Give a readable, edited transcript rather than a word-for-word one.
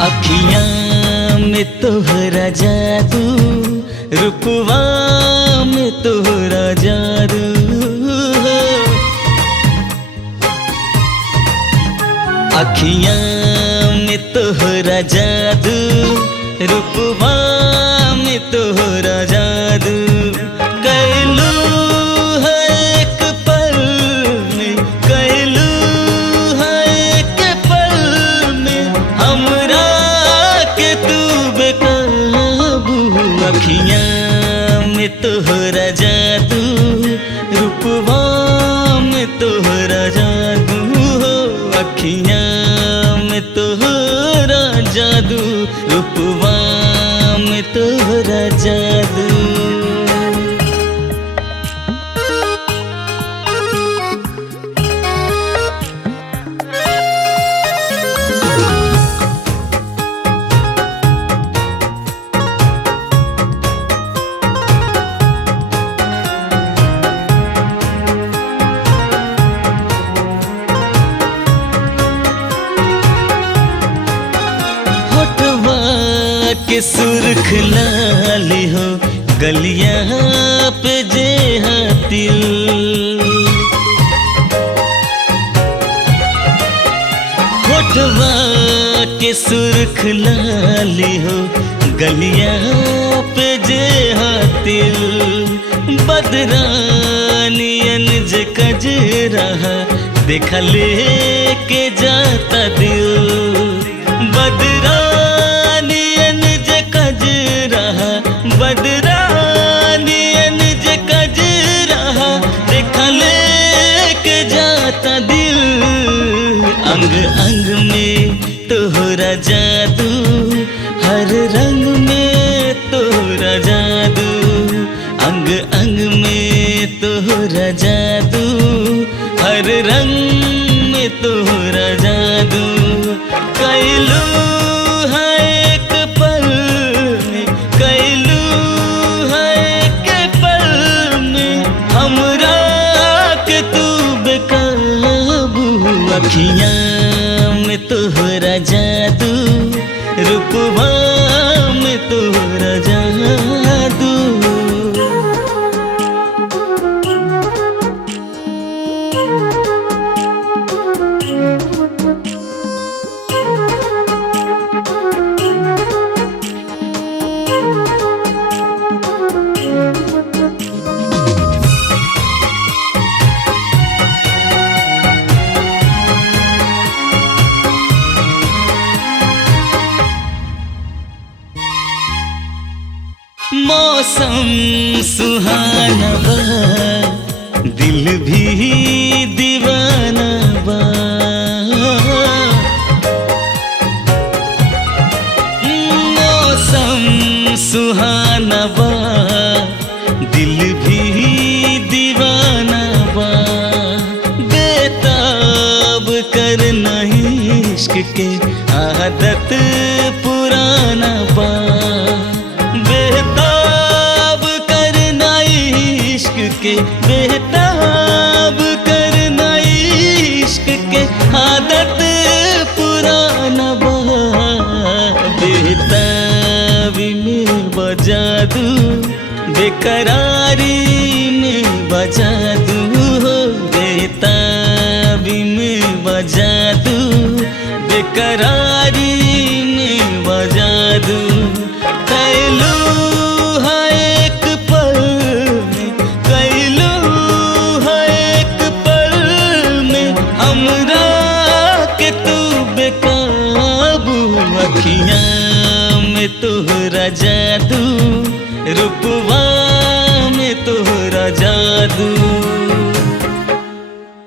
अखियाँ में तोहरा जादू, रूपवा में तोहरा जादू। अखियाँ में तोहरा जादू, रूपवा में तोहरा जादू। कैलू है एक पल में, कैलू है एक पल में, हमरा के तू बेकाबू। अखियाँ में तोहरा जादू, रूपवा में तोहरा जादू। अखियाँ में तोहरा जादू, रूपवा में तोहरा जादू। के सुर्ख लाली हो गलियां पे जे तिल, होठवा के सुर्ख लाली हो गलियां पे जे तिल। बदरानियन जे कजरा देखा लेके जाता दिल। बदरानियन जे कजरा, बदरानियन जे कजरा देखा लेके जाता दिल। अंग अंग में तोहरा जादू, हर रंग में तोहरा जादू। अंग अंग में तोहरा जादू, हर रंग में तोहरा जादू। कैलू है एक पल में, कैलू है एक पल में, हमरा के तू बेकाबू। अखियाँ में तोहरा जादू, रूपवा में तोहरा जादू। मौसम सुहाना बा, दिल भी दीवाना बा। मौसम सुहाना बा, दिल भी दीवाना बा। बेताब करना इश्क के आदत पुराना बा। बेताब करना इश्क के, बेताब करना इश्क के आदत पुराना बा। बेताबी में बजादू, बेकरारी में बजादू। बेताबी में बजादू, बेकरारी में बजादू। कैलू है एक पल में, कैलू है एक पल में, हमरा के तू बेकाबू। अखियाँ में तोहरा जादू, रूपवा में तोहरा जादू।